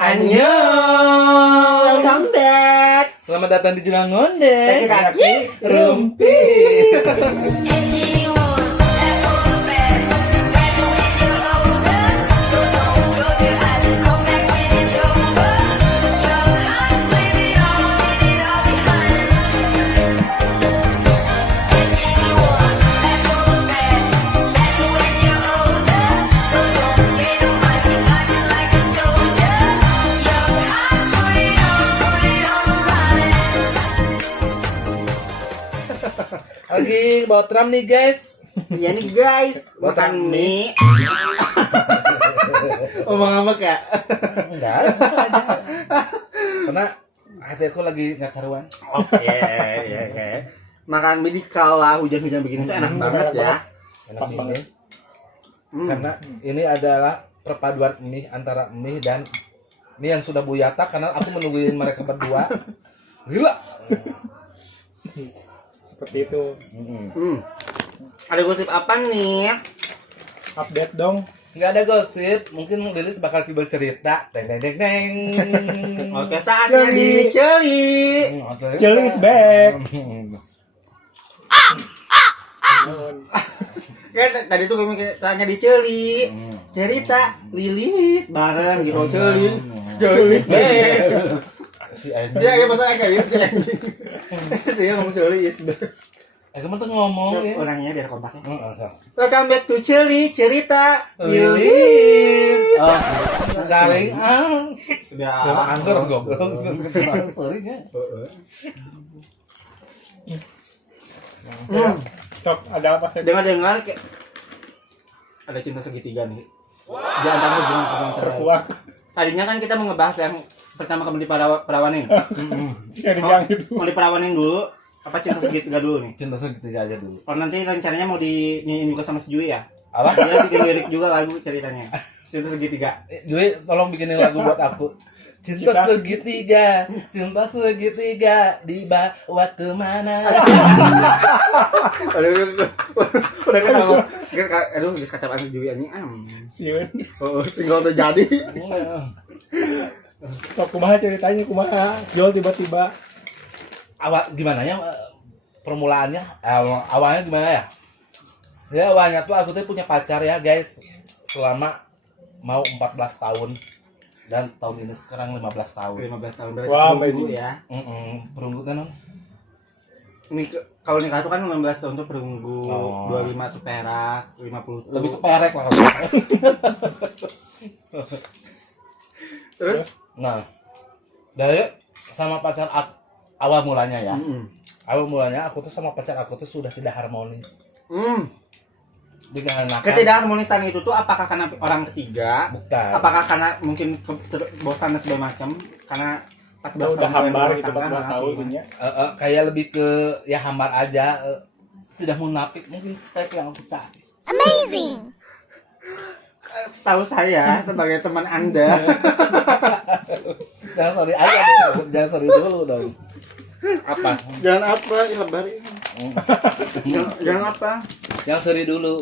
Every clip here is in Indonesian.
Annyeong. Welcome back. Selamat datang di Jelang Ngonde. Kaki Rumpi. Lagi bawa tram nih guys. Iya nih guys, makan mie. Ngomong-ngomong ya? Enggak, biasa aja. Karena hati aku lagi nggak karuan. Oke. Makan mie di kala hujan-hujan begini tuh enak banget ya. Enak banget. Karena ini adalah perpaduan mie antara mie dan mie yang sudah buyata. Karena aku menungguin mereka berdua. Gila. Seperti itu. Ada gosip apa nih? Update dong. Nggak ada gosip, mungkin Lilis bakal tiba cerita. Deng deng deng deng. Oke, saatnya diceli. Celi is back. Ya tadi tuh kayak tanya diceli. Cerita Lilis bareng gitu celi. Celi is back. Si Andy. Ya masalah kayak gitu. Saya ngomong celi is back. Kamu tuh ngomong ya. Orangnya biar kompaknya. Heeh. Welcome back to Celi Cerita Lilis. Oh, garing. Sudah. Memang angker goblok. Sorry ya. Stop, ada apa sih? Dengar kayak ada cinta segitiga nih. Di antara hubungan hubungan Terkuak. Tadinya kan kita mau ngebahas yang pertama kali perawanin. Ya dibilang itu. Mau diperawanin dulu apa cinta segitiga dulu nih? Cinta segitiga aja dulu. Kalau nanti rencananya mau dinyanyiin juga sama si Jui ya? Apa? Dia bikin lirik juga lagu ceritanya. Cinta segitiga. Jui, tolong bikinin lagu buat aku. Cinta segitiga, dibawa kemana? Aduh, udah ketawa. Aduh, guys kata si Jui ini Siun. Oh, single terjadi. Stop, kumaha ceritanya, kumaha. Jual tiba-tiba. Awal gimana ya permulaannya? Awalnya gimana ya? Ya awalnya tuh aku tuh punya pacar ya guys, selama mau 14 tahun dan tahun ini sekarang 15 tahun. 15 tahun berarti Wah, perunggu ya. Perunggu kan? Ini kalau nikah tuh kan 16 tahun tuh perunggu, Oh. 25 tuh perak, 50 tuh. Lebih ke perek lah kalau. Terus Nah, dari sama pacar awal mulanya ya. Awal mulanya aku tuh sama pacar aku tuh sudah tidak harmonis. Dikarenakan Ketidakharmonisan itu tuh apakah karena orang ketiga? Bukan. Apakah karena mungkin bosan dan segala macam? Karena 14 Udah tahun hambar kalian gitu, berumah 14 tangga, tahun gimana? punya. kayak lebih ke ya hambar aja, tidak munafik mungkin saya yang aku cari. Setahu saya sebagai teman Anda, Jangan sorry aja dong, jangan sorry dulu dong. Apa? jangan apa, ya lebar ini. Jangan apa? Yang sorry dulu.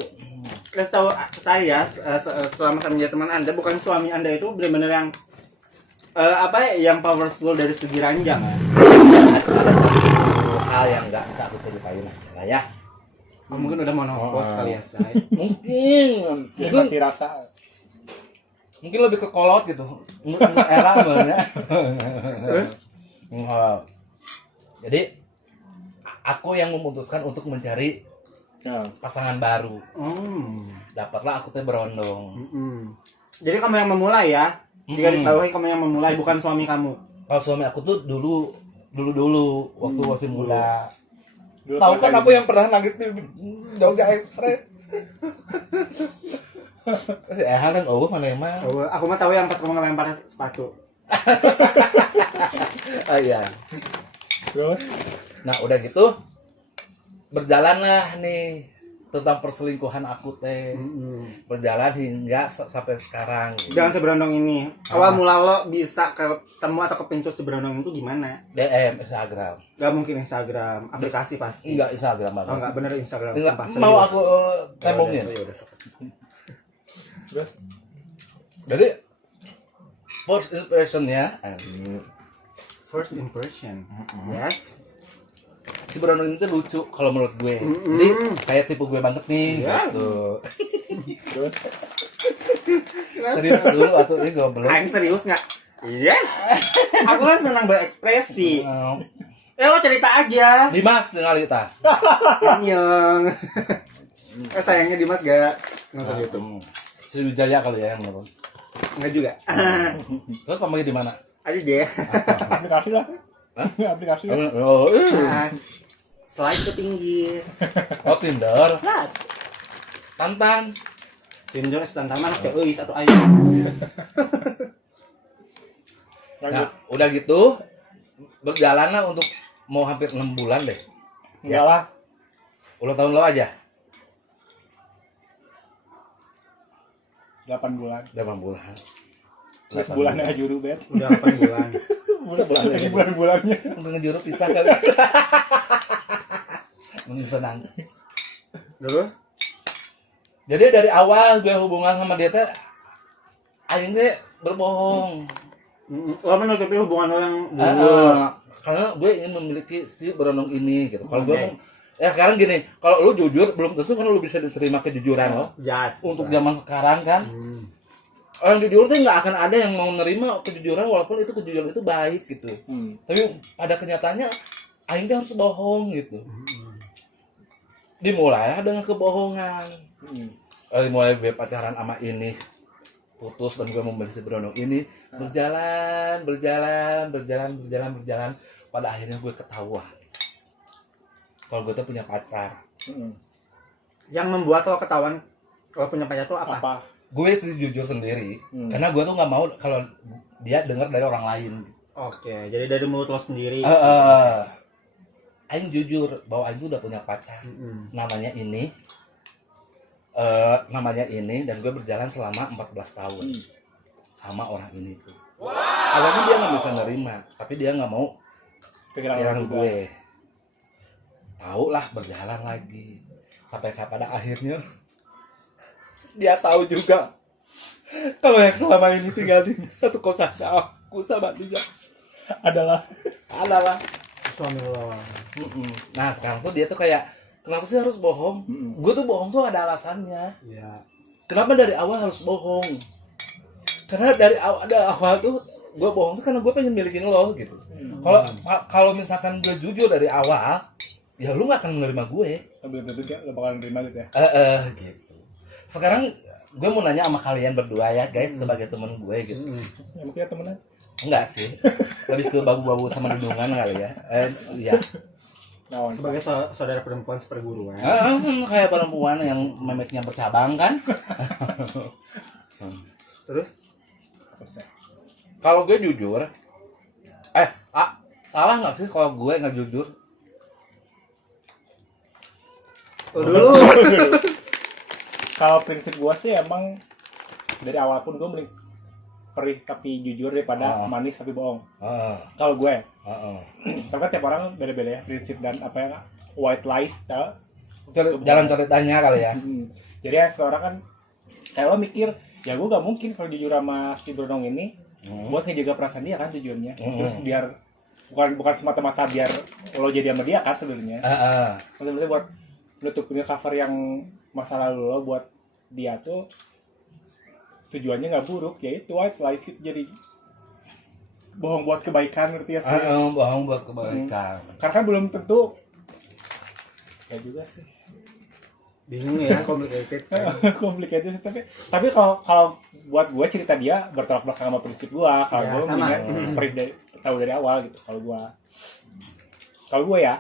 Setahu saya selama saya menjadi teman Anda, bukan suami Anda itu benar-benar yang apa ya, yang powerful dari segi ranjang ya. Ada satu hal yang nggak bisa aku ceritain lah ya. Mungkin udah monopos kali ya saya. Mungkin Mati rasa. mungkin lebih ke kolot gitu. Nggak era sebenarnya. Jadi aku yang memutuskan untuk mencari Ya. pasangan baru. Dapatlah aku teh berondong. Jadi kamu yang memulai ya? Digaris bawahi kamu yang memulai, bukan suami kamu. Kalau suami aku tuh dulu waktu masih muda. Dulu Tahu kan kayak aku yang pernah nangis di Yoga Express. Si Ehal kan mana yang mah? Oh, aku mah tahu yang pas kamu ngelempar sepatu. Oh iya. Terus Nah udah gitu berjalanlah nih tentang perselingkuhan aku teh. Berjalan hingga sampai sekarang. Jangan seberondong ini. Awal mula lo bisa ketemu atau kepincut seberondong itu gimana? DM Instagram. Gak mungkin Instagram, aplikasi pasti. Enggak Instagram banget. Oh enggak bener Instagram. Enggak, Sumpah, mau serius. aku tembongin. Ya udah. terus Jadi first impressionnya First impression. Yes. si Brandon ini tuh lucu kalau menurut gue. Jadi kayak tipe gue banget nih Ya. gitu. Terus Serius dulu atau ini goblok. Aing serius nggak? Yes. Aku kan senang berekspresi. Oh. Lo cerita aja. Dimas dengan kita. Yang. Sayangnya Dimas gak nonton YouTube. Si Wijaya kali ya yang nonton. Enggak juga. Terus pamanya di mana? Ada deh. aplikasi lah. Aplikasi lah. Oh, Slide ke pinggir. oh Tinder. Yes. Tantan. Tinder standar mana kayak euis atau ayo. Lanjut. Nah, udah gitu berjalan lah untuk mau hampir 6 bulan deh. Enggak lah. Ulang tahun lo aja. 8 bulan. 8 bulan. Terus bulannya juru bet. Udah 8 bulan. Bulan-bulannya. Untuk ngejuru pisah kali. Mending tenang. Terus? Jadi dari awal gue hubungan sama dia teh aing teh berbohong. Lo menutupi hubungan lo yang dulu. Karena gue ingin memiliki si berondong ini gitu. Kalau gue Oke. mau sekarang gini, kalau lu jujur belum tentu kan lu bisa diterima kejujuran lo. Yes. Untuk zaman sekarang kan orang jujur tuh nggak akan ada yang mau nerima kejujuran walaupun itu kejujuran itu baik gitu. Tapi pada kenyataannya aing teh harus bohong gitu. Dimulai dengan kebohongan. Mulai gue pacaran sama ini putus dan gue membeli si berondong ini berjalan pada akhirnya gue ketahuan kalau gue tuh punya pacar. Yang membuat lo ketahuan lo punya pacar tuh apa? Apa? Gue sih jujur sendiri karena gue tuh nggak mau kalau dia dengar dari orang lain. Oke, jadi dari mulut lo sendiri. Aing jujur bahwa Aing tuh udah punya pacar namanya ini dan gue berjalan selama 14 tahun sama orang ini tuh. Awalnya dia nggak bisa nerima tapi dia nggak mau kehilangan gue. Tahu lah berjalan lagi sampai pada akhirnya dia tahu juga kalau yang selama ini tinggal di satu kosan aku sama dia Adalah Suami lo. Nah sekarang tuh dia tuh kayak kenapa sih harus bohong? Gue tuh bohong tuh ada alasannya. Iya. Kenapa dari awal harus bohong? Karena dari awal tuh gue bohong tuh karena gue pengen milikin lo gitu. Kalau misalkan gue jujur dari awal, ya lu nggak akan menerima gue. belum tentu dia lo bakalan terima gitu ya. Gitu. Sekarang gue mau nanya sama kalian berdua ya guys sebagai temen gue gitu. Ya mungkin ya temenan. Enggak sih, lebih ke babu-babu sama dudungan kali ya. Iya. Naon. Sebagai saudara perempuan seperguruan. Sama kayak perempuan yang memeknya bercabang kan. Terus? Kalau gue jujur, salah nggak sih kalau gue nggak jujur? Lo dulu. Kalau prinsip gua sih emang dari awal pun gua mending perih tapi jujur daripada manis tapi bohong. Kalau gue, tapi kan tiap orang beda-beda ya prinsip dan apa yang white lies, tau? Jalan coretannya kali ya. Jadi ya seorang kan kayak lo mikir, ya gue gak mungkin kalau jujur sama si Brondong ini buat ngejaga perasaan dia kan tujuannya. Terus biar bukan semata-mata biar lo jadi sama dia kan sebenarnya. Sebenarnya buat nutupin cover yang masa lalu lo buat dia tuh tujuannya nggak buruk, yaitu white lies itu jadi bohong buat kebaikan, ngerti ya sih? Bohong buat kebaikan. Karena kan belum tentu ya juga sih. Bingung ya, complicated. Complicated sih, tapi kalau buat gue cerita dia bertolak belakang sama prinsip gue. Kalau Ya, gue sama. mendingan tahu dari awal gitu. Kalau gue ya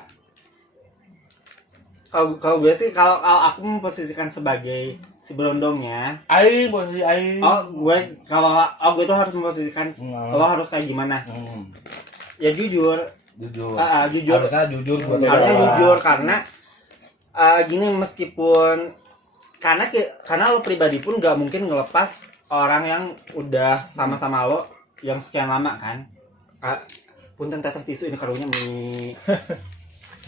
Kalau gue sih kalau aku memposisikan sebagai si berondongnya. Aing posisi aing. Gue tuh harus memposisikan lo harus kayak gimana. Ya jujur. Jujur. Jujur. Harusnya jujur buat Harusnya orang. jujur karena gini meskipun karena lo pribadi pun nggak mungkin ngelepas orang yang udah sama-sama lo yang sekian lama kan. Punten teteh tisu ini karunya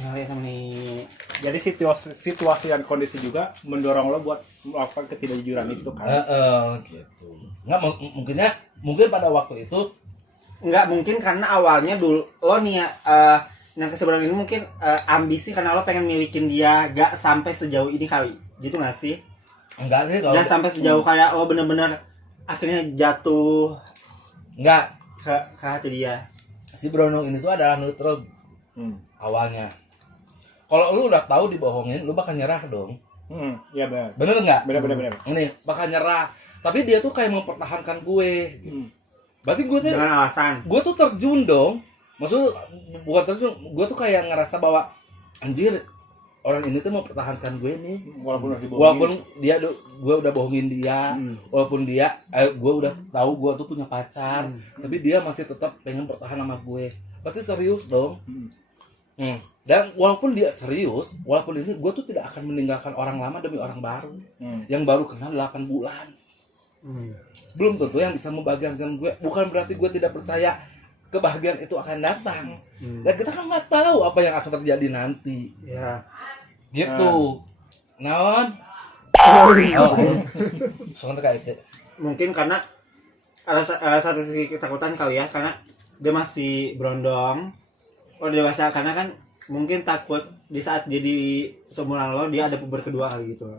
Nah, ya sama nih. Jadi situasi dan kondisi juga mendorong lo buat melakukan ketidakjujuran itu kan. Gitu. Nggak mungkin pada waktu itu Nggak mungkin karena awalnya dulu lo nih ya, yang kesebenarnya ini mungkin ambisi karena lo pengen milikin dia, gak sampai sejauh ini kali, gitu nggak sih? enggak sih kalau Gak sampai sejauh kayak lo bener-bener akhirnya jatuh enggak, ke hati dia. si Brondong ini tuh adalah neutral awalnya. Kalau lu udah tahu dibohongin, lu bakal nyerah dong. Iya benar. Bener nggak? Benar. Ini bakal nyerah. Tapi dia tuh kayak mempertahankan gue. Berarti gue tuh, Dengan alasan. gue tuh terjun dong. Maksudnya bukan terjun, gue tuh kayak ngerasa bahwa anjir orang ini tuh mempertahankan gue nih. Walaupun gue udah bohongin dia, walaupun gue udah tahu gue tuh punya pacar, tapi dia masih tetap pengen bertahan sama gue. Berarti serius dong. Dan walaupun dia serius, walaupun ini gue tuh tidak akan meninggalkan orang lama demi orang baru yang baru kenal 8 bulan. Belum tentu yang bisa membahagiakan gue. Bukan berarti gue tidak percaya kebahagiaan itu akan datang. Dan kita kan nggak tahu apa yang akan terjadi nanti. Ya. Gitu. Naon? Soalnya kayak itu. Mungkin karena ada satu segi ketakutan kali ya, karena dia masih berondong. Kalau dewasa karena kan mungkin takut di saat dia di seumuran lo dia ada puber kedua kali gitu.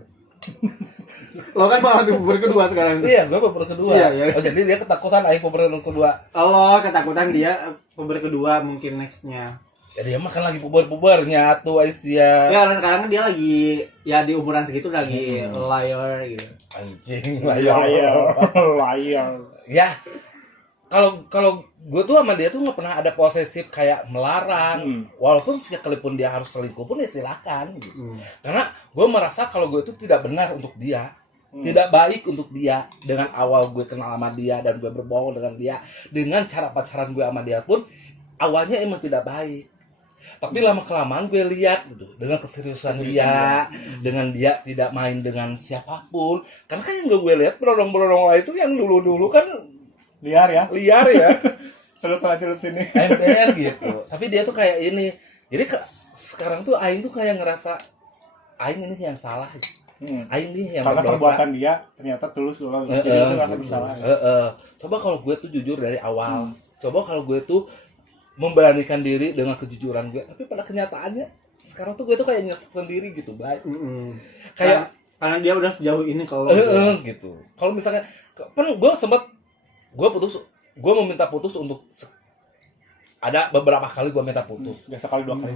Lo kan malah di puber kedua sekarang. Iya, gue puber kedua. Iya. Oh, jadi dia ketakutan aing puber kedua. Lo ketakutan dia puber kedua mungkin nextnya. Ya dia makan lagi puber-pubernya tuh Aisyah. Ya sekarang kan dia lagi ya di umuran segitu lagi liar gitu. Anjing, Liar. Ya. Kalau gue tuh sama dia tuh nggak pernah ada posesif kayak melarang. Walaupun sekalipun dia harus selingkuh pun ya silakan gitu. Karena gue merasa kalau gue itu tidak benar untuk dia. Tidak baik untuk dia. Dengan awal gue kenal sama dia dan gue berbohong dengan dia, dengan cara pacaran gue sama dia pun awalnya emang tidak baik. Tapi lama kelamaan gue lihat gitu, dengan keseriusan dia, dengan dia tidak main dengan siapapun. Karena kan yang gue lihat berondong-berondong lain itu yang dulu-dulu kan Liar ya. Celut sini. MPR gitu. Tapi dia tuh kayak ini. Jadi sekarang tuh Aing tuh kayak ngerasa Aing ini yang salah. Aing ini yang karena berdosa. perbuatan dia ternyata tulus loh. Jadi itu nggak bersalah. Coba kalau gue tuh jujur dari awal. Coba kalau gue tuh memberanikan diri dengan kejujuran gue. Tapi pada kenyataannya sekarang tuh gue tuh kayak nyesek sendiri gitu, baik. Kayak karena dia udah sejauh ini kalau gitu. Kalau misalnya kan gue meminta putus untuk ada beberapa kali gue minta putus. Biasa kali 2 kali.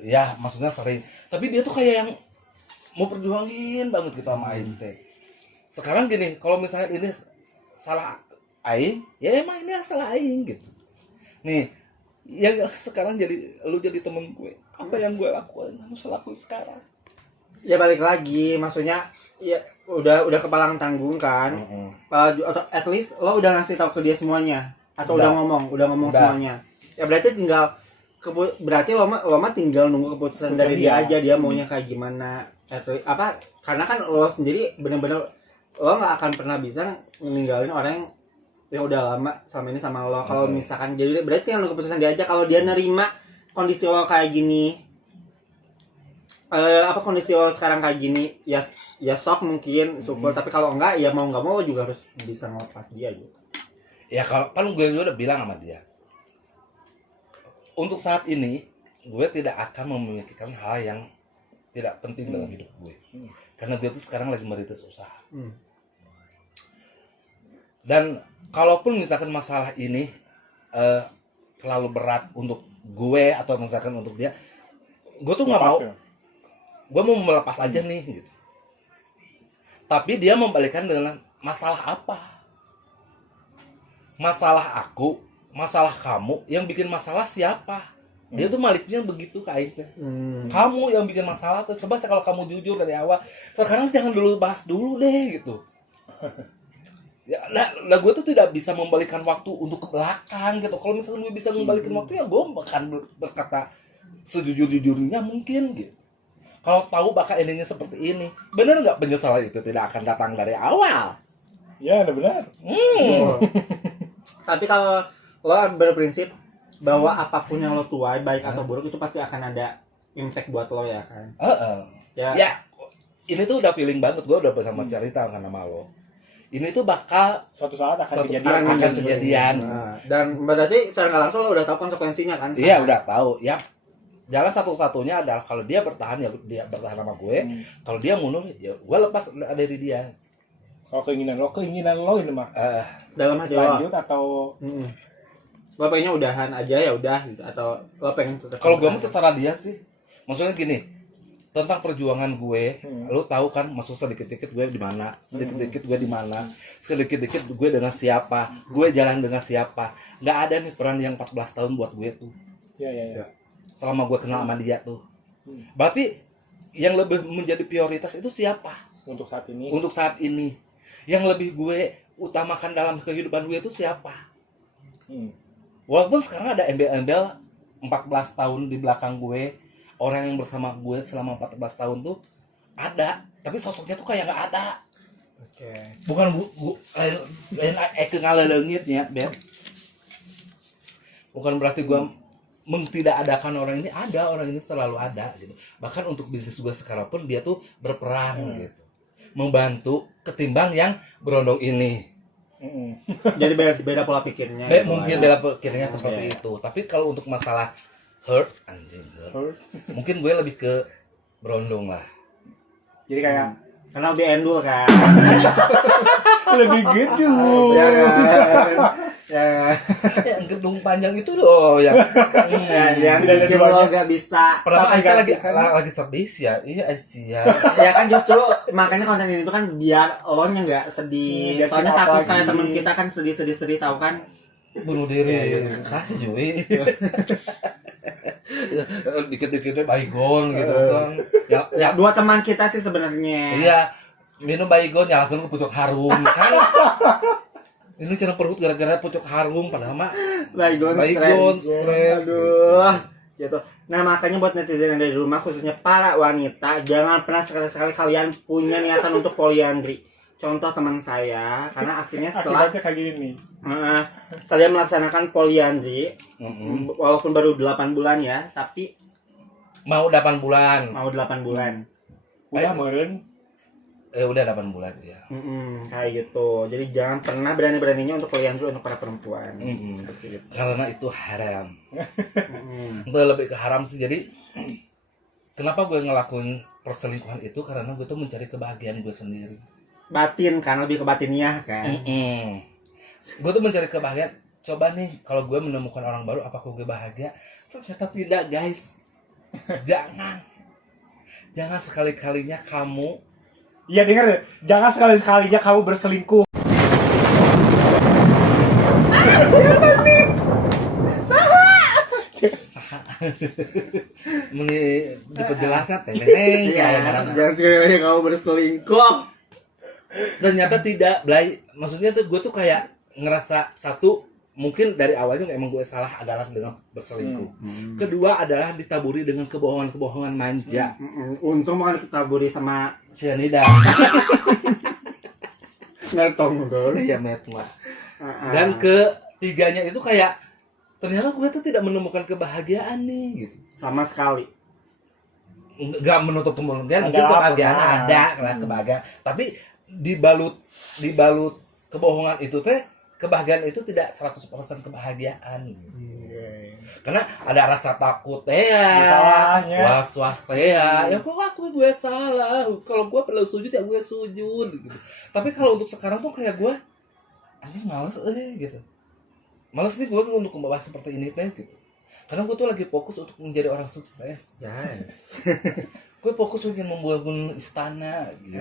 Ya maksudnya sering. Tapi dia tuh kayak yang mau perjuangin banget gitu sama Aing teh. Sekarang gini, kalau misalnya ini salah Aing, ya emang ini salah Aing gitu. Nih, yang sekarang lu jadi temen gue. Apa yang gue lakukan harus lakuin sekarang. Ya balik lagi, maksudnya ya udah kepalang tanggung kan. Atau at least lo udah ngasih tahu ke dia semuanya atau udah ngomong semuanya. Ya berarti tinggal berarti lo mah tinggal nunggu keputusan dari dia aja, dia maunya kayak gimana atau apa, karena kan lo sendiri bener-bener lo nggak akan pernah bisa ninggalin orang yang udah lama sama ini sama lo. Kalau misalkan jadi berarti yang nunggu keputusan dia aja. Kalau dia nerima kondisi lo kayak gini, kondisi lo sekarang kayak gini, ya sok mungkin syukur, tapi kalau enggak ya mau nggak mau lo juga harus bisa ngelepas dia gitu. Ya kalau kan gue udah bilang sama dia, untuk saat ini gue tidak akan memikirkan hal yang tidak penting dalam hidup gue, karena gue tuh sekarang lagi merintis usaha. Dan kalaupun misalkan masalah ini terlalu berat untuk gue atau misalkan untuk dia, gue tuh nggak mau. Gue mau melepas aja nih gitu. Tapi dia membalikkan dengan masalah apa? Masalah aku, masalah kamu, yang bikin masalah siapa? Dia tuh maliknya begitu kayaknya. Kamu yang bikin masalah tuh. Coba kalau kamu jujur dari awal. Sekarang jangan dulu bahas dulu deh gitu. Ya, nah gue tuh tidak bisa membalikan waktu untuk ke belakang gitu. Kalau misalnya gue bisa membalikan waktu, ya gue akan berkata sejujur-jujurnya mungkin gitu. Kalau tahu bakal endingnya seperti ini, bener nggak penyesalan itu tidak akan datang dari awal? Ya, benar. Tapi kalau lo berprinsip bahwa apapun yang lo tuai, baik atau buruk, itu pasti akan ada impact buat lo ya kan. Ya, ini tuh udah feeling banget, gue udah bersama cerita kan sama lo. Ini tuh bakal Suatu saat akan suatu kejadian. akan kejadian. Nah, dan berarti secara nggak langsung lo udah tahu konsekuensinya kan? Iya udah tahu. Ya, jalan satu-satunya adalah kalau dia bertahan ya dia bertahan sama gue. Kalau dia mundur ya gue lepas dari dia. Kalau keinginan lo ini mah. Dalam hati lo. Lanjut atau Lo pengennya udahan aja ya udah gitu, atau lo pengen tetap? Kalau gue mah terserah dia sih. Maksudnya gini, tentang perjuangan gue, lo tahu kan, maksud sedikit-sedikit gue di mana, sedikit-sedikit gue di mana, sedikit-sedikit gue dengan siapa, gue jalan dengan siapa. Nggak ada nih peran yang 14 tahun buat gue tuh. ya. Selama gue kenal sama dia tuh. Berarti yang lebih menjadi prioritas itu siapa? Untuk saat ini. Untuk saat ini. Yang lebih gue utamakan dalam kehidupan gue itu siapa? Walaupun sekarang ada embel-embel 14 tahun di belakang gue, orang yang bersama gue selama 14 tahun tuh ada, tapi sosoknya tuh kayak nggak ada. Bukan lain ngalelengitnya, Ben. Bukan berarti gue tidak adakan orang ini, ada, orang ini selalu ada gitu. Bahkan untuk bisnis gue sekarang pun dia tuh berperan gitu, membantu ketimbang yang berondong ini. Jadi beda pola pikirnya. Mungkin beda pikirnya seperti itu. Tapi kalau untuk masalah hurt, mungkin gue lebih ke berondong lah. Jadi kayak karena lebih endul kan. Lebih gitu. Ya kan. Yang gedung panjang itu loh yang Yang Tidak ada bikin duanya. lo gak bisa. pertama kita ganti, lagi sedih ya. Iya Asia. Ya kan justru makanya konten ini tuh kan biar lo nya nggak sedih. Biar Soalnya kita takut lagi. kayak temen kita kan sedih tahu kan. Bunuh diri. Kasih Jui. Dikit-dikitnya baygon gitu kan. Ya, dua teman kita sih sebenarnya. Iya, minum baygon nyalakan ke pucuk harum kan. Ini cina perut gara-gara pucuk harum padahal mah Baygon stres. Aduh. Gitu. Nah makanya buat netizen yang ada di rumah khususnya para wanita, jangan pernah sekali-sekali kalian punya niatan untuk poliandri. Contoh teman saya, karena akhirnya setelah Akibatnya kayak gini nih. kalian melaksanakan poliandri, walaupun baru 8 bulan ya, tapi Mau 8 bulan. mau 8 bulan. Udah meureun. Udah 8 bulan ya. Kayak gitu. Jadi jangan pernah berani-beraninya untuk poliandri untuk para perempuan. Seperti itu. Karena itu haram. Itu lebih ke haram sih. Jadi kenapa gue ngelakuin perselingkuhan itu? Karena gue tuh mencari kebahagiaan gue sendiri. Batin kan, lebih ke batiniah kan. Gue tuh mencari kebahagiaan. Coba nih kalau gue menemukan orang baru, apakah gue bahagia? Ternyata tidak, guys. Jangan sekali-kalinya kamu. Iya dengar deh. Jangan sekali-sekalinya kamu berselingkuh. Meni diperjelasnya teneng Jangan sekali kamu berselingkuh. ternyata tidak Blay. Maksudnya tuh gue tuh kayak ngerasa satu mungkin dari awalnya emang gue salah adalah dengan berselingkuh. Kedua adalah ditaburi dengan kebohongan-kebohongan manja. Untung bukan ditaburi sama Cyanida. metong dong. Iya metma. Dan ketiganya itu kayak ternyata gue tuh tidak menemukan kebahagiaan nih gitu. Sama sekali. Enggak menutup kemungkinan mungkin Ada kebahagiaan apa, ada karena kebahagiaan. Tapi dibalut kebohongan itu teh kebahagiaan itu tidak 100% kebahagiaan. Karena ada rasa takut Salahnya. was-was ya kok aku gue salah, kalau gue perlu sujud ya gue sujud gitu. Tapi kalau untuk sekarang tuh kayak gue anjing males gitu. Males nih gue untuk membahas seperti ini teh gitu. Karena gue tuh lagi fokus untuk menjadi orang sukses. Gue fokus ingin membangun istana gitu.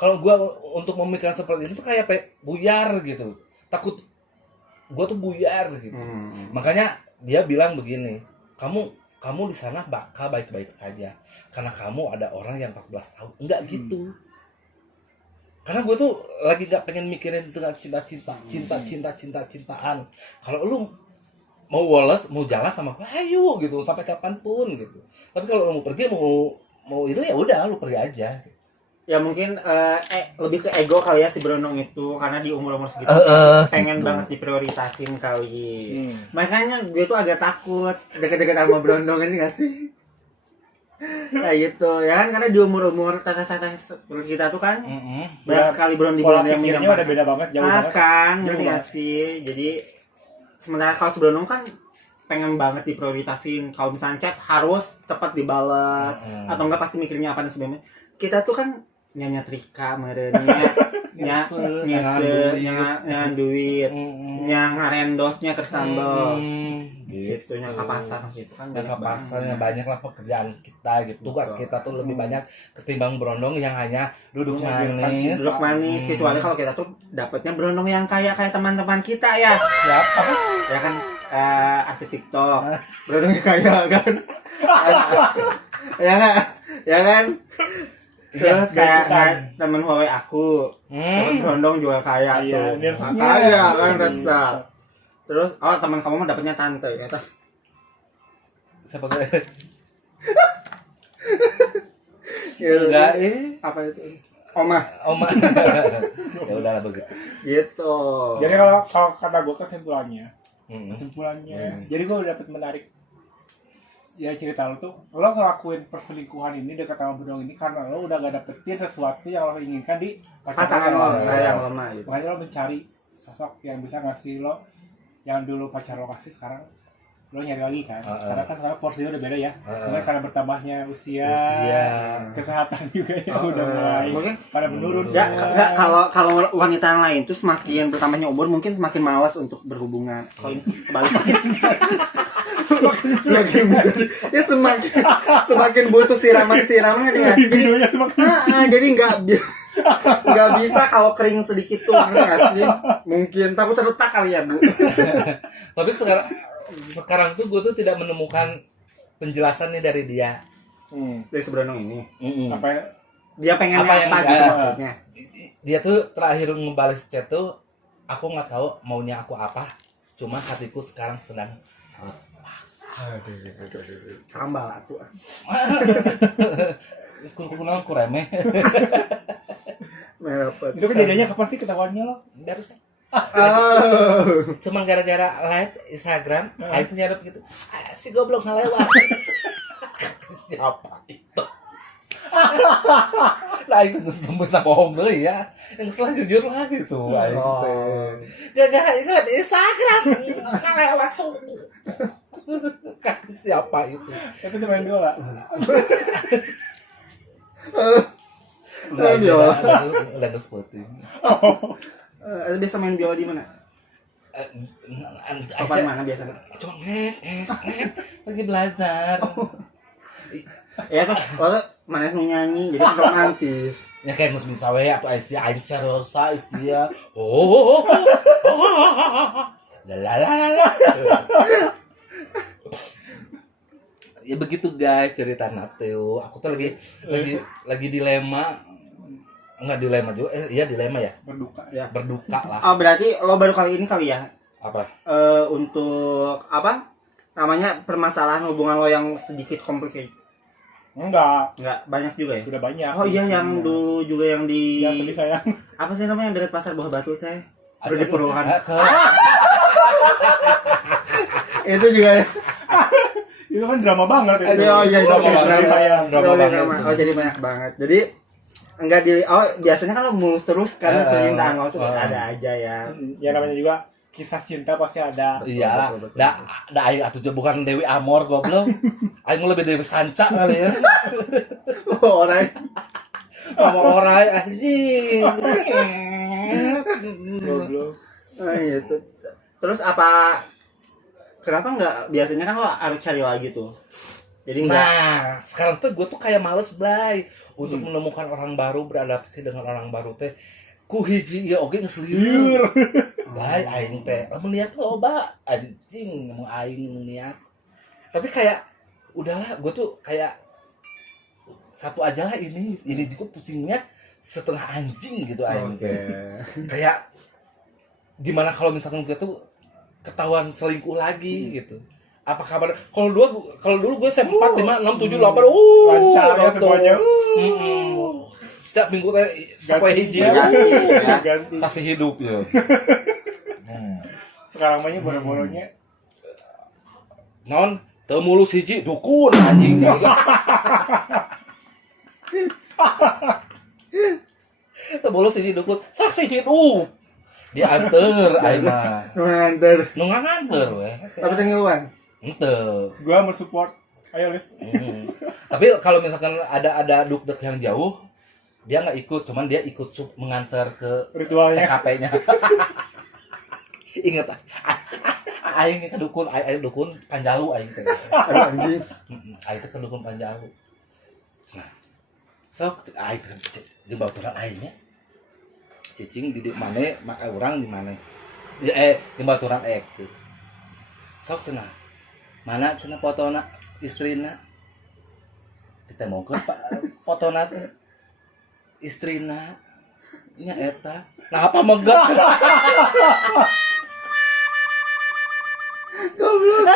Kalau gue untuk memikirkan seperti itu tuh kayak buyar gitu. Takut gue tuh buyar gitu. Makanya dia bilang begini, kamu di sana bakal baik-baik saja karena kamu ada orang yang 14 tahun. Enggak gitu. Karena gue tuh lagi gak pengen mikirin tentang cintaan. Kalau lu mau woles, mau jalan sama gue, ayo gitu sampai kapanpun gitu. Tapi kalau lu mau pergi, mau itu ya udah lu pergi aja. Ya mungkin lebih ke ego kali ya si Brondong itu, karena di umur segitu pengen banget diprioritasin kali. Makanya gue tuh agak takut deket-deket sama Brondong ini gak sih? Kayak gitu ya kan, karena di umur tata seperti kita tuh kan banyak sekali pola bronding-bronding yang pikirnya udah beda banget, jauh banget. kan, Jauh ngerti gak banget. sih? Jadi sementara kalau sebelum kan pengen banget diprioritasin, kalau misalnya chat harus cepat dibalas atau enggak pasti mikirnya apa dan sebagainya. Kita tuh kan nyetrika merenya nyangan duit ngarendosnya ke sambal gitu, nyangka pasar gitu kan, Jangka pasarnya banyak lah pekerjaan kita gitu, tugas kita tuh lebih banyak ketimbang berondong yang hanya duduk manis. duduk manis. Kecuali kalau kita tuh dapatnya berondong yang kayak teman-teman kita ya, Siapa? ya kan, artis TikTok berondongnya kaya kan. Ya kan terus kayak temen Huawei aku dapat berondong juga kaya tuh, kaya kan rasa. Terus teman kamu mah dapatnya tante ya tas. Siapa tuh? Enggak, apa itu? Oma. Ya udahlah begitu. Gitu. Jadi kalau kata gue kesimpulannya, jadi gue udah dapet menarik ya cerita lo tuh, lo ngelakuin perselingkuhan ini dekat sama Bedong ini karena lo udah gak dapetin sesuatu yang lo inginkan di Pasangan lo yang lama gitu. Makanya lo mencari sosok yang bisa ngasih lo yang dulu pacar lo kasih, sekarang lo nyari lagi kan. Karena kan sekarang porsinya udah beda ya. Mungkin karena bertambahnya usia, kesehatan juga ya udah mulai mungkin pada menurun. Ya, enggak, kalau wanita yang lain tuh semakin bertambahnya umur mungkin semakin malas untuk berhubungan. Kalau ini kebalik. Semakin menjadi, ya semakin butuh siraman ya. Jadi nggak bisa kalau kering sedikit tuh, nggak sih? Mungkin takut terletak kali ya, Bu. Tapi sekarang tuh gue tuh tidak menemukan penjelasan nih dari dia. Dari sebenarnya ini. Apa Dia pengen Apa yang apa gitu maksudnya? Dia tuh terakhir ngebales chat tuh, aku nggak tahu maunya aku apa. Cuma hatiku sekarang sedang Kambal aku. Kurang remeh. itu kejadiannya kapan sih ketahuannya lo? Barusan. Oh. Cuman gara-gara live Instagram, itu nyadap gitu. Si goblok ngelewat. Siapa itu? Nah itu bisa bohong deh ya. Yang setelah jujur lah gitu. Gara-gara itu di Instagram ngelewat suku. Kaki siapa itu? Tapi itu main bola. Udah seperti. Biasa main biola di mana? Apa di mana biasanya? Cuma lagi belajar. Ya kan, kalau mana nu nyanyi jadi romantis. Ya kayak ngus bisa we atau Aisyah Rosa Aisyah. La. Ya begitu guys cerita Nateo. Aku tuh lagi dilema. Enggak dilema juga. Iya dilema ya. Berduka lah. Oh, berarti lo baru kali ini kali ya? Apa? Untuk apa? Namanya permasalahan hubungan lo yang sedikit complicated. Enggak Banyak juga ya? udah banyak. Oh iya, yang dulu juga yang di yang sedih sayang. apa sih namanya yang dekat pasar Buah Batu teh? Pergi Purwokan. Itu juga ya. Itu kan drama banget ya. Oh iya, itu drama banget. Oh jadi banyak banget. Jadi enggak biasanya kan lo mulus terus karena percintaan lo tuh ada aja ya. Ya namanya juga kisah cinta pasti ada. Iya, da aing atuh bukan Dewi Amor goblok. Aing lebih Dewi Sanca kali ya. Orang Sama orang anjing. Goblok. gitu. Terus apa? Kenapa nggak biasanya kan lo harus cari lagi tuh. Jadi Nah, sekarang tuh gue tuh kayak males Blay untuk menemukan orang baru, beradaptasi dengan orang baru teh. Ku hiji ya oge ngeseliur. Blay aing teh lamun niat loba anjing mau aing niat. Tapi kayak udahlah gue tuh kayak satu aja lah ini juga pusingnya setengah anjing gitu aing. Kayak gimana kalau misalkan gue tuh ketahuan selingkuh lagi gitu. Apa kabar? Kalau dulu gue sempat 5 6 7 8 lancar ya semuanya. Setiap minggu teh sampai hiji Ganti. sasi hidup ya. Sekarang mah nya boro-boronya Non teu mulus hiji dukun anjing. Teu mulus hiji dukun, saksi hidup. Dianter aing mah. Nganter. Nu nganter we. Tapi teu ngiluan. Henteu. Gua mau support. Ayo, Lis. Tapi kalau misalkan ada duk-duk yang jauh, dia nggak ikut, cuman dia ikut mengantar ke Ritualnya. TKP-nya. Ingat, aing ke dukun, aing dukun Panjalu aing teh. Aduh anjing. Aing teh ke dukun Panjalu. Nah, sok aing teh di baturan aingnya. Cicing di mana, urang di mana? Di baturan ek. Sok cenah. Mana cenah fotona istrina? Ditemukeun fotona teh. Istrina nya eta. Nah apa megat? Goblok.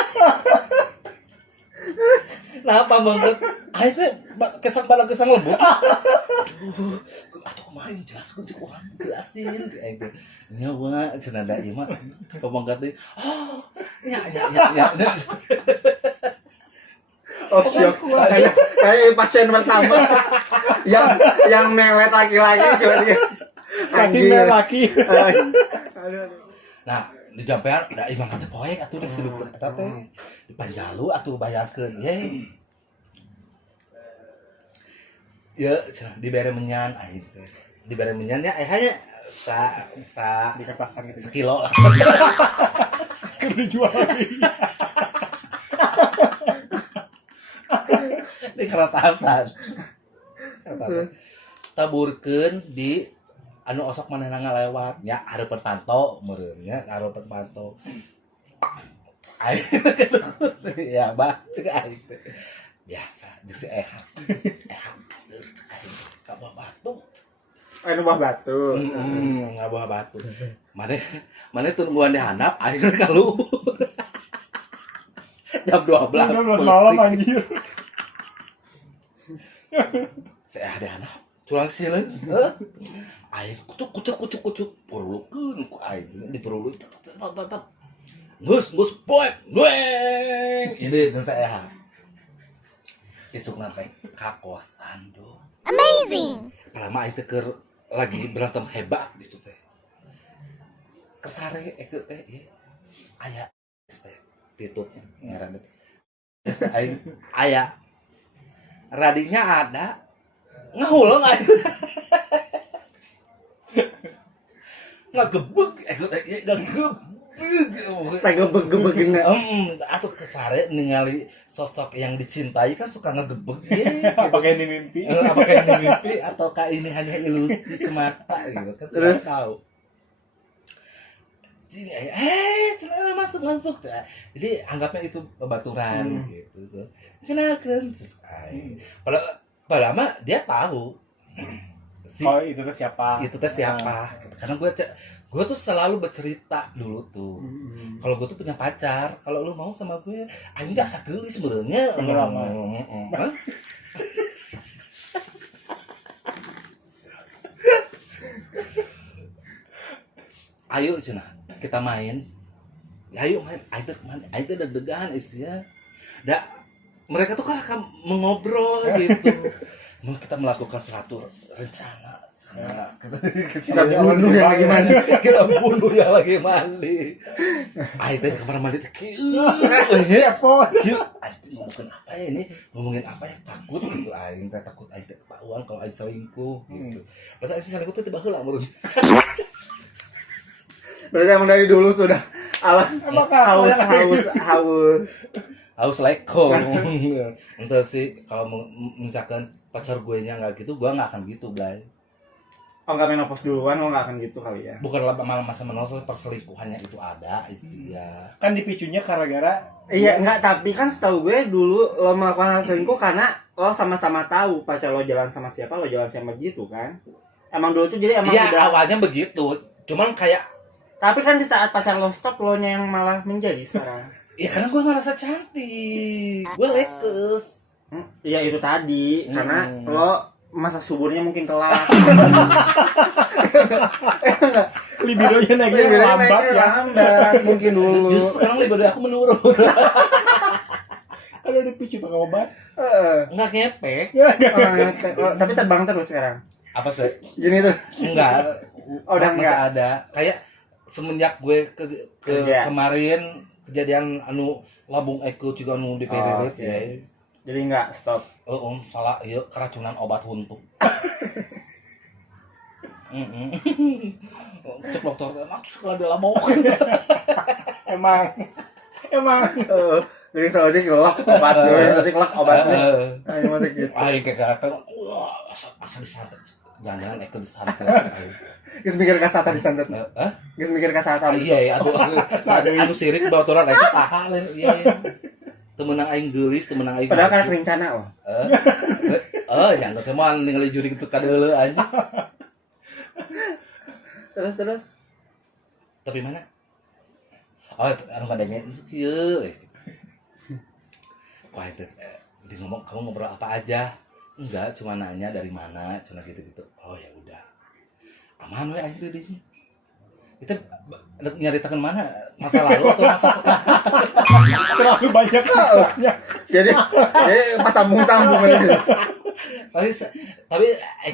Nah apa megat? Aing teh kesak bala kesang lembut. Aduh, atuh kumaha jelaskeun cek urang jelasin cek aing teh. Nya wa cenah da ieu mah pemangkat teh. Oh, nya. Oh, syok. Kayak pasien pertama yang melet laki-laki coba dia. Anjing laki. Aduh. Nah, di jampean da imah teh poek atuh di silup eta teh. Di Panjalu atuh bayangkeun ye. Ya, dibere menyan aing teh. Dibere menyannya hanya sa Di kertasan gitu. sekilo lah. Keur dijual lagi. Di keretasan. Taburkeun di anu osok manehna ngalewat nya hareupeun panto meureun nya hareupeun panto. Aing ya bah cek aing teh. Biasa jeung si Ehak. Ehak terus cek aing ka bawah batu. Anu buah batu. Ngabuah batu. Mane tungguan di handap aing kaluhur. Jam 12 malam anjir. Saya ada anak curang sileun. Aing kucuk perulukeun ku aing diperulu tetep. Gus poek. Dueng. Ini teh saya. Isukna teh ka kosan do. Amazing. Pertama aing teh keur lagi berantem hebat gitu teh. Kesare ekeu teh ieu. Aya teh titutnya ngaran teh. Terus aing aya radinya ada ngahuleng aing. Ngagebeg ekeu teh ngagebeg. Sagebeg-gebegna. Atuh kesare ningali sosok yang dicintai kan suka ngegebeg Apakah ini mimpi? apakah ini mimpi ataukah ini hanya ilusi semata gitu kan tidak tahu. Cenah masuk. Jadi anggapnya itu baturan gitu. So, kenalkan padahal mah dia tahu si Oh, itu tuh siapa? itu teh siapa gitu. Karena gue tuh selalu bercerita dulu tuh. Kalau gue tuh punya pacar, kalau lu mau sama gue, aing enggak sageuli sebenarnya. Ayo cenah, kita main. Ya, ayo main. Aing teh deg-degan isya. Mereka tuh kan akan mengobrol gitu. Mau kita melakukan suatu rencana. Kita bunuh yang lagi mandi. Kita bunuh yang lagi mandi. Aing teh di kamar mandi teh kieu. Anjing ngomongin apa ya ini? Ngomongin apa ya? Takut gitu aing teh takut aing teh ketahuan kalau aing selingkuh gitu. Padahal aing selingkuh teh tiba heula menurut. Berarti emang dari dulu sudah haus lekong. Entah sih kalau misalkan pacar gue nya nggak gitu, gue nggak akan gitu, Blay. Oh, nggak menopause duluan, lo nggak akan gitu kali ya? Bukan malah masa menopause, perselingkuhannya itu ada isi ya. Kan dipicunya gara-gara Iya, enggak, tapi kan setahu gue dulu lo melakukan hal selingkuh karena lo sama-sama tahu pacar lo jalan sama siapa, lo jalan sama gitu kan? Emang dulu tuh jadi emang Iya, udah. awalnya begitu. Cuman kayak Tapi kan di saat pacar lo stop, lo nya yang malah menjadi sekarang. ya karena gue ngerasa cantik, gue letes. Iya itu tadi, karena lo masa suburnya mungkin telat. libidonya naiknya Libidonya lambat naiknya ya. lambat, mungkin dulu. Justru sekarang libido aku menurun. coba ke obat. Enggak ngepek. Tapi terbang terus sekarang. Apa sih? Gini tuh. Enggak. Oh, udah masih enggak. ada. Kayak semenjak gue Kerja. kemarin kejadian anu lambung eko juga anu di peririt Oke. ya. Jadi enggak stop. Salah ieu keracunan obat huntuk. Cek dokter teh sekali dia labok. Emang Jadi soalnya kelak obat dulu, nanti kelak obatnya. Ayo mati gitu. Aing kayak kapan asal disantet. Jangan-jangan eko disantet. Geus mikir ka sata disantet. Hah? Geus mikir ka sata. Iya, aduh anu sirik baturan itu saha lain iya. Temenang aing geulis, temenang aing. Padahal kan rencana loh. Jangan semua ningali juri itu kadeuleu anjing. Terus. Tapi mana? Anu kadenge kieu. Wah itu dia ngomong kamu ngobrol apa aja? Enggak, cuma nanya dari mana, cuma gitu-gitu. Oh ya udah. Aman we aing di sini. Kita nyaritakeun mana? Masa lalu atau masa sekarang? terlalu banyak kisahnya. Jadi pas sambung-sambung aja. Tapi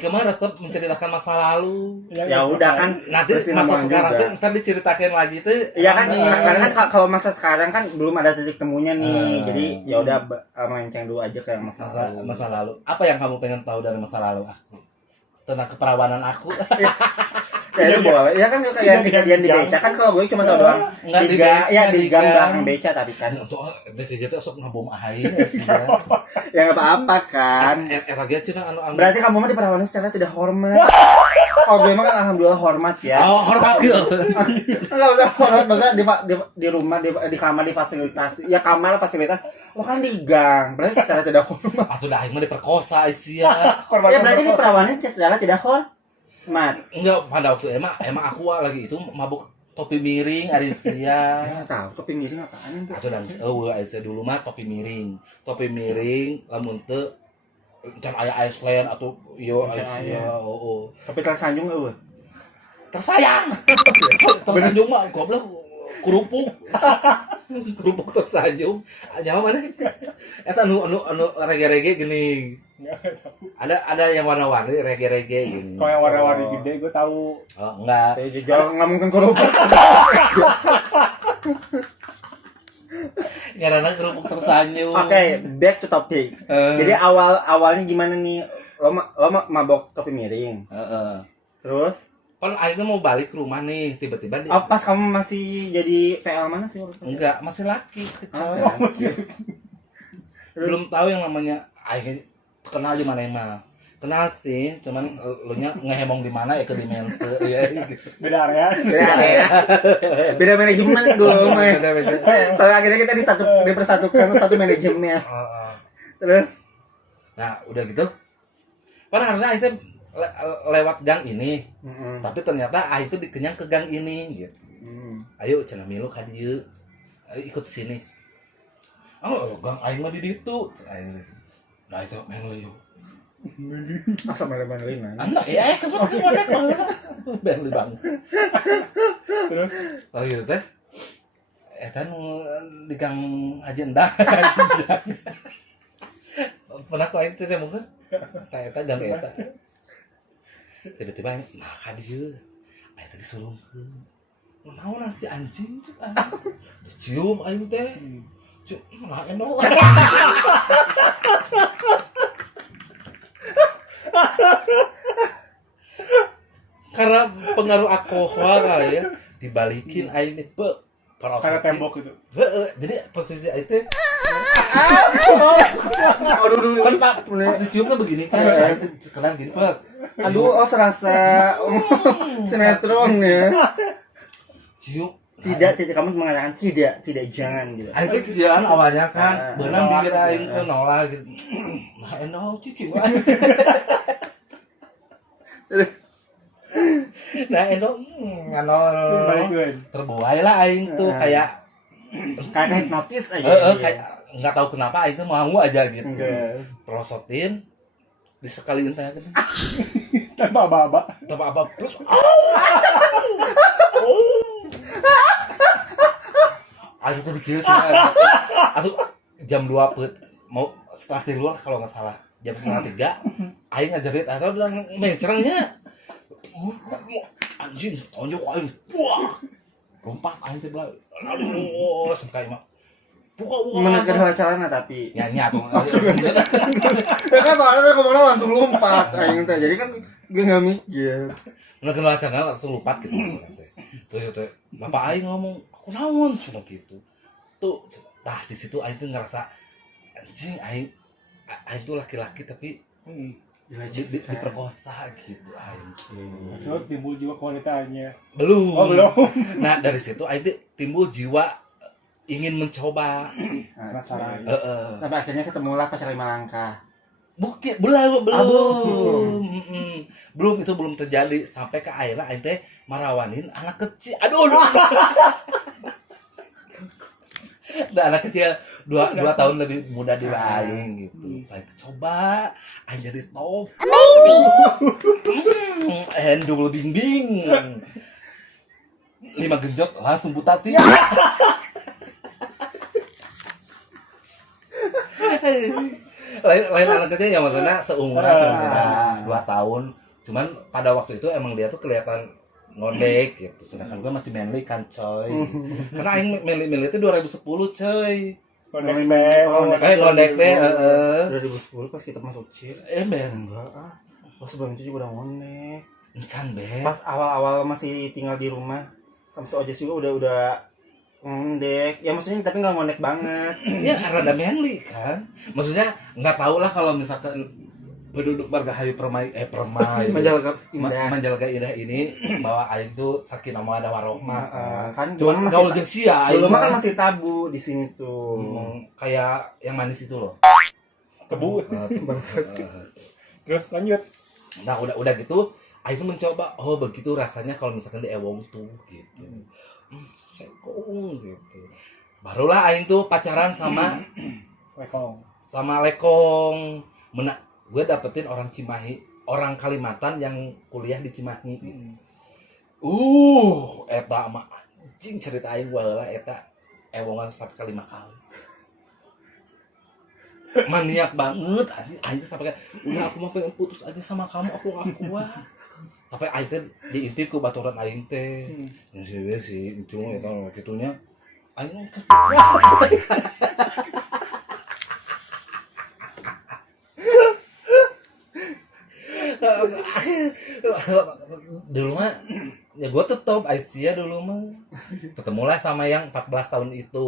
mah resep menceritakan masa lalu. Ya udah kan Nanti pasti masa ngomong sekarang juga. tuh ntar diceritakan lagi tuh. Iya kan, karena kan kalau masa sekarang kan belum ada titik temunya nih. Jadi ya udah melenceng dulu aja ke yang masa lalu. Apa yang kamu pengen tahu dari masa lalu aku? Tentang keperawanan aku. Ya itu boleh. Ya kan kayak yang kejadian di beca kan kalau gue cuma tahu doang. Enggak di Di gang belakang beca tapi kan. Untuk BCJ teh sok ngabom aing sih ya. Ya enggak apa-apa kan. Eta ge cenah anu. Berarti kamu mah diperawanan secara tidak hormat. Oh gue mah kan alhamdulillah hormat ya. Oh, hormat ge. Enggak usah hormat, maksudnya di rumah di kamar di fasilitas. Ya kamar fasilitas. Lo kan di gang. Berarti secara tidak hormat. Atuh dah aing mah diperkosa sia. Ya berarti diperawanan secara tidak hormat. Enggak, pada waktu emang aku lagi itu mabuk topi miring ari sia. Ya tahu topi miring apaan? Atuh dan saya dulu mah topi miring. Topi miring lamun teu can aya Iceland atau yo Asia. Topi tersanjung eueuh. Tersayang. Tersanjung mah goblok kerupuk. Kerupuk tersanjung. Nyawa mana? Eta anu rege-rege gini. Ada yang warna-warni rege-rege gini. Kalau yang warna-warni gede gue tahu. Oh, enggak. Jangan ngomongin kerupuk. Karena kerupuk tersanjung. Oke, back to topic. Jadi awalnya gimana nih? Lo mabok topi miring. Terus Kan akhirnya mau balik ke rumah nih, tiba-tiba pas kamu masih jadi PL mana sih? Enggak, masih laki. Belum tahu yang namanya akhirnya kenal di mana emang. Kenal sih, cuman lu nya ngehemong di mana ya ke dimensi ya gitu. Beda area. Beda manajemen dulu mah. Beda. Soalnya akhirnya kita dipersatukan satu manajemen. Terus nah, udah gitu. Kan harusnya itu lewat gang ini. Tapi ternyata itu dikenyang ke gang ini gitu. Ayo cenah milu ka dieu. Ayo ikut sini. Oh, gang aing mah di ditu. Nah, itu melu yuk. masa mele-melein aja. Anak ya, kamu modek banget. Bang. Terus Oh gitu teh. Eta nu di gang Haji Endah. Pernah kau itu teh mungkin. Eta gang eta. Tiba-tiba nah ka dieu. Aya tadi sulungkeun. Naon si anjing tuh. Cium aing teh. Cium nah eno. Karena pengaruh alkohol kali ya dibalikin aing nih karena tembok itu. Jadi posisi itu Aduh, kan Pak ciumnya begini kan kenan gini Pak. aduh, serasa sinetron ya. Cium Tidak, kamu mengatakan tidak, jangan gitu. aing teh kerjaan awalnya kan beunang bibir aing teh nolak gitu. Nah eno cium. Nah eno nganol terbuai lah aing tuh kayak hipnotis aja. kayak nggak tahu kenapa aing tuh mau aja gitu. Prosotin disekaliin teh gitu. Tanpa aba-aba. Tanpa apa plus. Aing tuh dikira sih. Atuh jam 2 peut mau setengah tiga luar kalau nggak salah jam setengah tiga aing ngajarin atau bilang mencerangnya anjing tonjok aing wah lompat aing teh bilang aduh sampai mah buka menekan celana tapi nyanyi tuh ya kan soalnya kemana langsung lompat aing teh jadi kan gue nggak mikir menekan wacana langsung lompat gitu tuh bapak aing ngomong aku naon cuma gitu tuh nah di situ aing tuh ngerasa anjing aing tuh laki-laki tapi diperkosa gitu aing so timbul jiwa wanitanya belum belum nah dari situ aing tuh timbul jiwa ingin mencoba penasaran sampai akhirnya ketemulah pacar 5 langkah bukit belum itu belum terjadi sampai ke akhirnya aing teh marawanin anak kecil aduh nah, anak kecil 2 tahun lebih muda di aing gitu aing coba aing jadi top amazing endul bing 5 genjot langsung butati lain anak kecil yang maksudnya seumuran beda 2 tahun cuman pada waktu itu emang dia tuh kelihatan ngondek gitu sedangkan gue masih manly kan coy karena aing manly itu 2010 coy ngondek teh 2010 pas kita masuk CIR enggak pas sebelum itu juga udah ngondek encan be pas awal-awal masih tinggal di rumah sama si Ojes juga udah ngondek ya maksudnya tapi nggak ngondek banget ya rada manly kan maksudnya nggak tahu lah kalau misalkan penduduk Margahayu Permai Manjalga Indah ini bahwa aing tuh sakinah mawaddah warohmah kan cuman kalau jeung sia dulu mah kan masih tabu di sini tuh kayak yang manis itu loh kebu terus lanjut nah udah gitu aing tuh mencoba oh begitu rasanya kalau misalkan di ewong tuh gitu sekong gitu barulah aing tuh pacaran sama lekong gue dapetin orang Cimahi orang Kalimantan yang kuliah di Cimahi gitu eta mah anjing cerita aing baheula eta ewongan sampai 5 kali maniak banget anjing sampai udah aku mau pengen putus aja sama kamu aku gak kuat tapi aing teh diintip ku baturan aing teh yang sih cuma eta kitunya aing dulu mah ya gue tetap Aisyah dulu mah ketemulah sama yang 14 tahun itu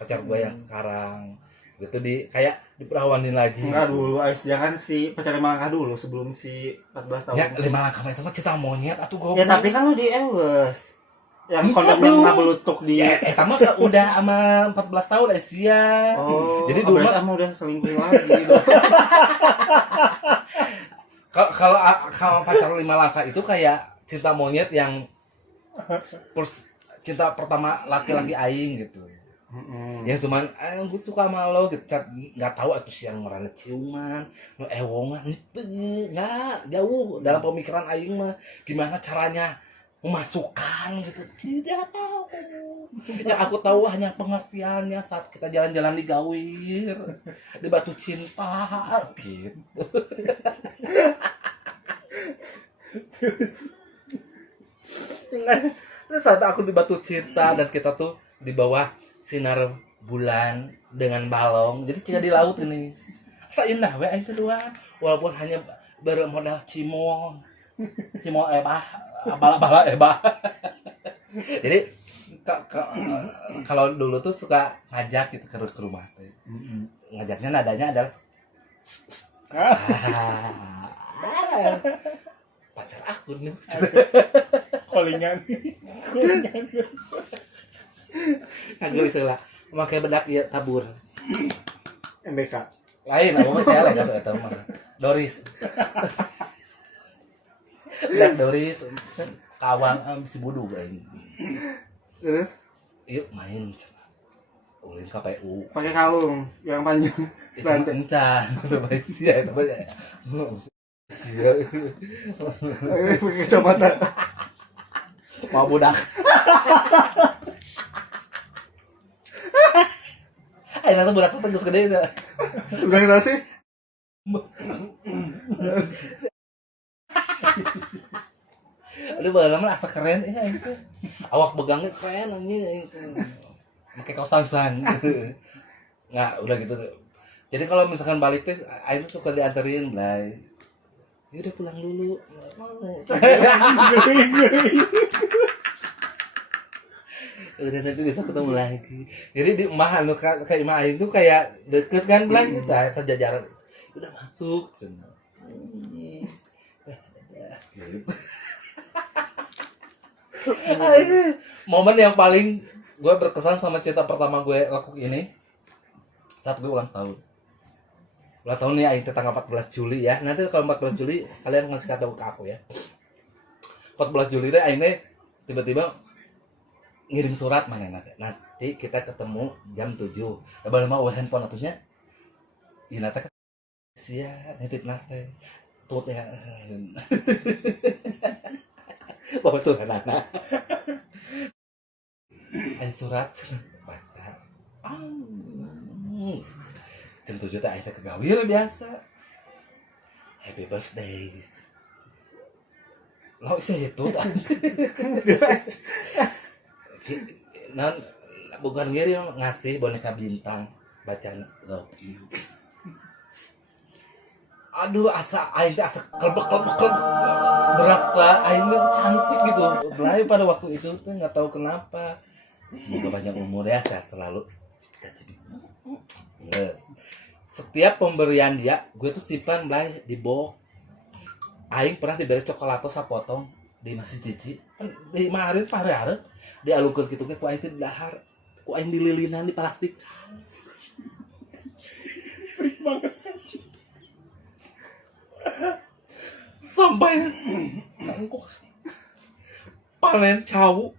pacar gue yang sekarang gitu kayak diperawanin lagi enggak dulu Aisyah kan si pacar 5 langkah dulu sebelum si 14 tahun ya 5 langkah itu mah cinta monyet atuh goblok ya tapi kan lu di Ewes yang kontennya ngabelutuk di eta mah udah sama 14 tahun Aisyah jadi dulu mah udah selingkuh lagi kalau pacar 5 langkah itu kayak cinta monyet yang cinta pertama laki-laki aing gitu. Ya cuman gue suka sama lo gitu nggak tahu atau siang merana ciuman lo ewongan itu nggak jauh dalam pemikiran aing mah gimana caranya memasukkan gitu tidak tahu yang aku tahu hanya pengertiannya saat kita jalan-jalan di Gawir di Batu Cinta gitu. Nah, saat aku di Batu Cinta dan kita tuh di bawah sinar bulan dengan balong jadi tidak di laut ini seindah we itu doang walaupun hanya bermodal cimol bala jadi kalau dulu tuh suka ngajak gitu ke rumah tuh ngajaknya nadanya adalah pacar aku nih callingan kagak bisa lah pakai bedak ya tabur MBK lain apa saya lagi atau mah Doris bedak Doris kawan si budu ini terus yuk main ulin KPU pakai kalung yang panjang itu encan itu sia itu sia pakai kacamata mau budak ayo nanti budak tuh tegas gede Udah kita sih. Aduh baheula asa keren ya itu. Awak begangnya keren anjing itu. Make kaos sangsan. Nah, udah gitu. Jadi kalau misalkan balik teh aing tuh suka dianterin, Blay. Ya udah pulang dulu. Nggak mau. Udah nanti besok ketemu lagi. Jadi di emak anu kayak emak aing tuh kayak deket kan Blay gitu, sejajaran. Udah masuk cenah. Gitu. Momen yang paling gue berkesan sama cinta pertama gue lakukan ini saat gue ulang tahun. Ulang tahun nih aing tanggal 14 Juli ya. Nanti kalau 14 Juli kalian ngasih kata ke aku ya. 14 Juli teh aing teh tiba-tiba ngirim surat mana nanti kita ketemu jam 7. Da bari mah handphone atunya. Ieu teh sia nitip nate. Tut ya. Bawa surat anak. Ayo surat baca. Jam 7 teh aing teh kegawir biasa. Happy birthday. Lo sih itu non bukan ngirim ngasih boneka bintang bacaan love you. Aduh asa aing teh asa kelbek berasa aing teh cantik gitu. Belai pada waktu itu tuh nggak tahu kenapa. Semoga panjang umur ya, sehat selalu. Setiap pemberian dia, gue tuh simpan belai di box. Aing pernah diberi coklato sapotong di masih cici. Kan di kemarin pare-are dialungkeun kitu ge ku aing teh dahar. Ku aing dililinan di plastik. Freak banget. Sampai nangkos panen cau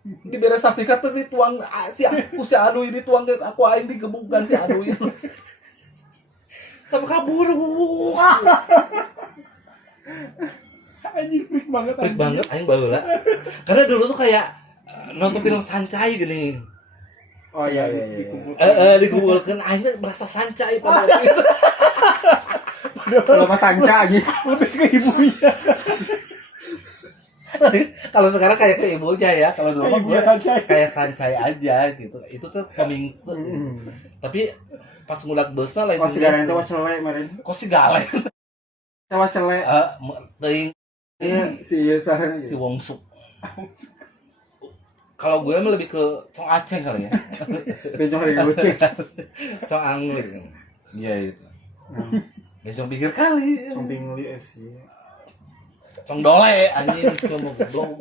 diberesasikan tuh dituang si aku si aduy dituang ke aku aing digebukan si aduy sampai kabur. Anjing freak banget. Freak banget aing baheula karena dulu tuh kayak nonton film sancai gini. Oh iya. Dikumpulkan aing tuh merasa sancai pada waktu itu. Kalau Mas Sanca gitu. Lebih ke ibunya. Kalau sekarang kayak ke ibunya ya, kalau dulu mah gue Sancai. kayak sancai aja gitu. Itu tuh pemingse. Tapi pas ngudak beusna lain. Oh si Garen teh celek meureun. Kok si Galen? Tawa celek. Teuing Iya si sareng. si Wongsuk. Kalau gue mah lebih ke Cong Aceng kali ya. Bencong hari gocek. Cong Angling. Iya itu. Bencong pikir kali. Samping li sih. Cong Dole anjing cuma goblok.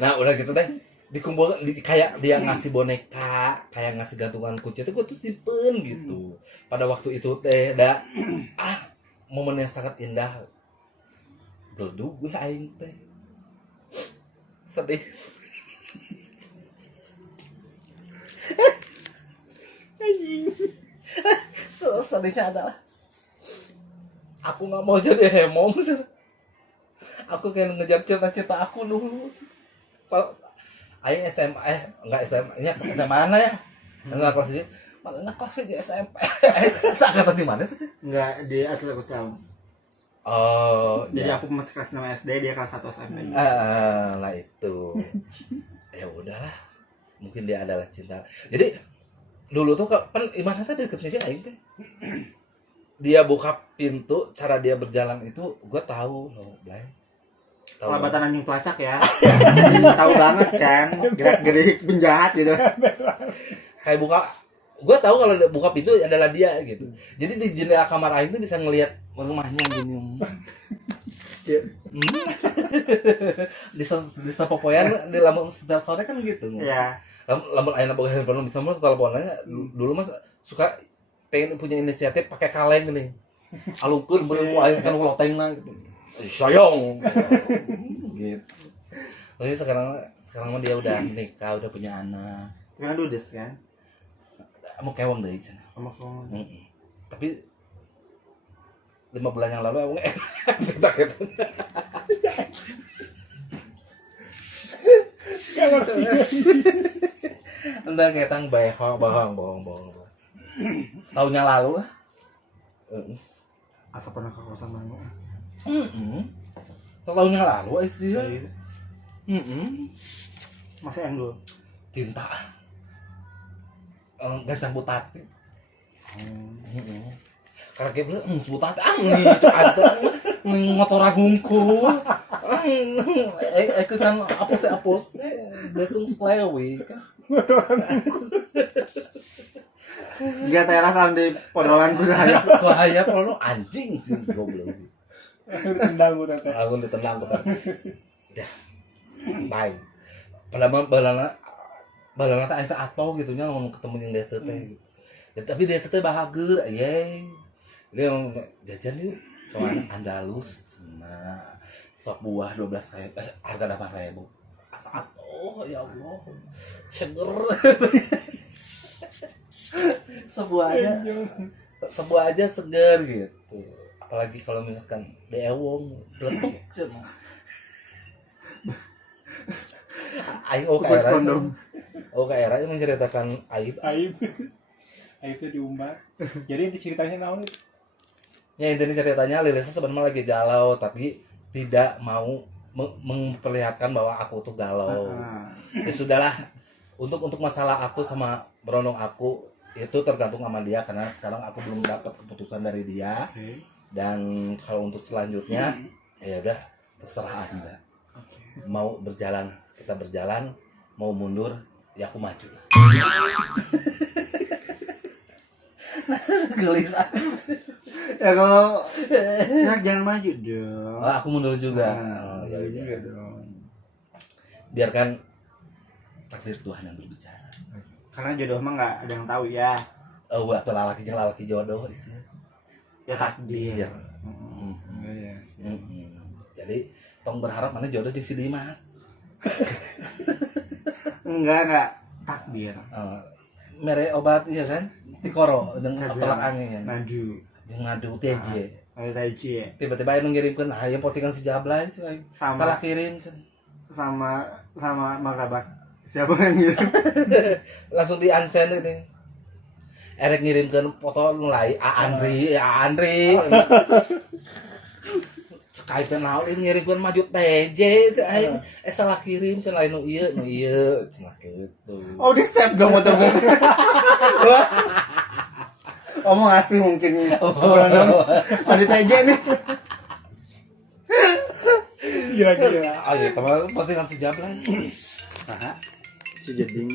Nah, udah gitu deh. Dikumpul kayak dia ngasih boneka, kayak ngasih gantungan kunci itu gue tuh simpen gitu. Pada waktu itu teh momen yang sangat indah. Geldug gue aing teh. Sedih. Anjing. Sedihnya adalah aku nggak mau jadi hemong. Aku kayak ngejar cita-cita aku dulu. Kalau aing SMA enggak SMA nya SMA mana ya? Enggak kelas ini. Mana kelas di SMP. Angkatan di mana tuh? Enggak di atlet Ustam. Oh, Jadi ya. aku masih kelas 6 SD, dia kelas 1 SMP. Lah itu. Ya udahlah. Mungkin dia adalah cinta. Jadi dulu tuh kan Iman teh deketnya dia aing teh. Dia buka pintu, cara dia berjalan itu gue tahu loh, Blay. Pelabatan anjing pelacak ya. Tahu banget kan, gerak-gerik penjahat gitu. Kayak gue tahu kalau buka pintu adalah dia gitu. Jadi di jendela kamar aing tuh bisa ngelihat rumahnya gini. Di sepopoyan di lamun setiap sore kan gitu. Iya. Lamun ayeuna boga handphone bisa mah teleponnya dulu mah suka pengen punya inisiatif pakai kaleng gini. Alungkeun bener ku aing kan lotengna gitu. Sayang. Gitu. Jadi sekarang mah dia udah nikah, udah punya anak. Kan dudes kan. Mau kewang deui cenah. Sama kamu. Tapi 5 bulan yang lalu aku kita Entah ketang bohong. Tahunnya lalu lah. Asa pernah ke kosan mana? Tahunnya lalu sih. Masih yang dulu. Cinta. Gancang butati. Karena kayak bilang, butati nih, ada ngotoran hungkul. Aku kan apos desung splewi kan. Dia teras di podolan ku hayap. Bahaya kalau anjing sih goblok. Ditendang gue tante. Aku ditendang betul. Ya. Baik. Padahal balana teh ente atoh gitu nya ngomong ketemu yang desa teh. Ya, tapi desa teh bahagia ye. Dia ngomong jajan yuk ke mana Andalus. Nah, sop buah 12.000 harga 8.000. Asa atoh ya Allah. Seger. Sebuah aja seger gitu. Apalagi kalau misalkan deewong beletuk cenah. Aing kondom. OKR menceritakan aib. Aibnya diumbar. Jadi itu ceritanya naon itu? Ya intinya ceritanya Lilisa sebenarnya lagi galau tapi tidak mau memperlihatkan bahwa aku tuh galau. Ya sudahlah. Untuk masalah aku sama berondong aku itu tergantung sama dia karena sekarang aku belum dapat keputusan dari dia. Dan kalau untuk selanjutnya ya udah terserah Anda. Mau berjalan kita berjalan, mau mundur ya aku maju. Gelis aku. Ya kalau ya jangan maju dong. Oh, aku mundur juga. Ya udah dong. Biarkan takdir Tuhan yang berbicara. Karena jodoh mah nggak ada yang tahu ya. Oh, atau lalaki jodoh sih. Ya takdir. Jadi tong berharap mana jodoh jeung si Dimas. Enggak takdir. Mere obat iya kan? Tikoro dengan tolak angin. Maju. Jeung ngadu TJ. Ada TJ ya. Tiba-tiba anu ngirimkeun aya postingan si Jablay salah kirim. Sama martabak. Siapa yang ngirim? Langsung di unsend ini. Erek ngirimkeun foto nu lain Andri. Sekaitan naon ini ngirimkeun maju TJ aing salah kirim cenah lain nu ieu cenah kitu. Oh, di save dong motor gue. Oh, mau ngasih mungkin bulan dong. Ada TJ nih. Gila. Oh iya, kemarin postingan si Jablay. Saha? Si Jeding.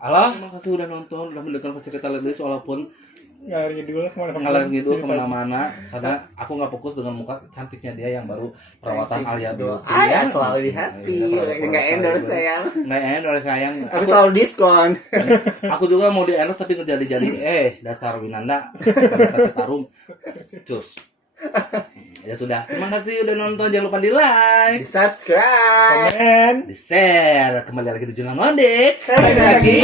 Alah, makasih udah nonton, udah mendengarkan cerita Lilis walaupun ngalir ngidul kemana-mana karena aku nggak fokus dengan muka cantiknya dia yang baru perawatan Alia Beauty. Ya selalu di hati. Enggak endorse sayang. Nggak endorse sayang. Aku selalu diskon. Aku juga mau di endorse tapi nggak jadi dasar Winanda kata Citarum. Cus. Ya sudah, terima kasih udah nonton, jangan lupa di like, di subscribe, komen, di share. Kembali lagi tujuan ngondek. Lagi.